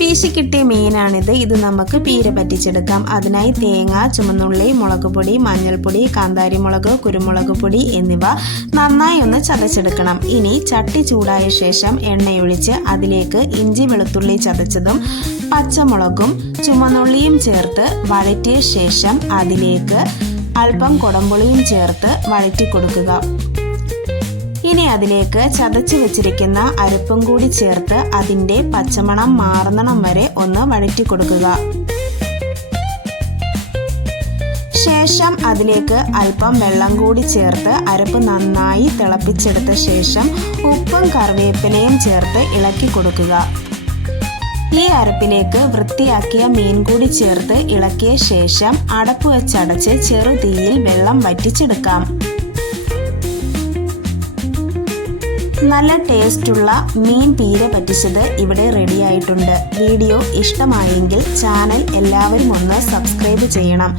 വീശിക്കിട്ടിയ മീനാണിത്. ഇത് നമുക്ക് പീര പറ്റിച്ചെടുക്കാം. അതിനായി തേങ്ങ, ചുമന്നുള്ളി, മുളക് പൊടി, മഞ്ഞൾപ്പൊടി, കാന്താരി മുളക്, കുരുമുളക് പൊടി എന്നിവ നന്നായി ഒന്ന് ചതച്ചെടുക്കണം. ഇനി ചട്ടി ചൂടായ ശേഷം എണ്ണയൊഴിച്ച് അതിലേക്ക് ഇഞ്ചി വെളുത്തുള്ളി ചതച്ചതും പച്ചമുളകും ചുമന്നുള്ളിയും ചേർത്ത് വഴറ്റിയ ശേഷം അതിലേക്ക് അല്പം കുടംപുളിയും ചേർത്ത് വഴറ്റി കൊടുക്കുക. ഇനി അതിലേക്ക് ചതച്ച് വെച്ചിരിക്കുന്ന അരപ്പും കൂടി ചേർത്ത് അതിൻ്റെ പച്ചമണം മാറുന്നിടം വരെ ഒന്ന് വഴറ്റി കൊടുക്കുക. ശേഷം അതിലേക്ക് അല്പം വെള്ളം കൂടി ചേർത്ത് അരപ്പ് നന്നായി തിളപ്പിച്ചെടുത്ത ശേഷം ഉപ്പും കറിവേപ്പിലയും ചേർത്ത് ഇളക്കി കൊടുക്കുക. ഈ അരപ്പിലേക്ക് വൃത്തിയാക്കിയ മീൻ കൂടി ചേർത്ത് ഇളക്കിയ ശേഷം അടപ്പ് വെച്ചടച്ച് ചെറുതീയിൽ വെള്ളം വറ്റിച്ചെടുക്കാം. നല്ല ടേസ്റ്റുള്ള മീൻ പീര പറ്റിച്ചത് ഇവിടെ റെഡിയായിട്ടുണ്ട്. വീഡിയോ ഇഷ്ടമായെങ്കിൽ ചാനൽ എല്ലാവരും ഒന്ന് സബ്സ്ക്രൈബ് ചെയ്യണം.